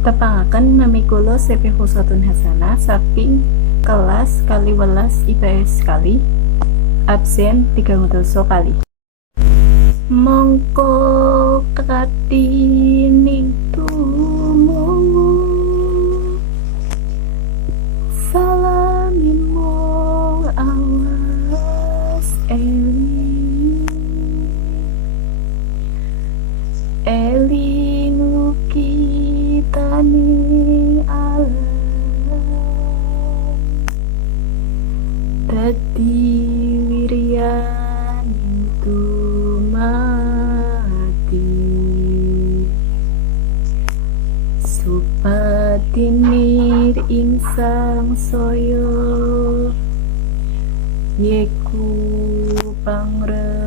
Tepangaken nami kula Sepi Husatun Hasanah saking kelas kali welas IPS kali absen 3 kali. Mongko katining tumungu salami mong awas eling lukitani alam dadi wirian mati supatinir insang soyo yeku pangre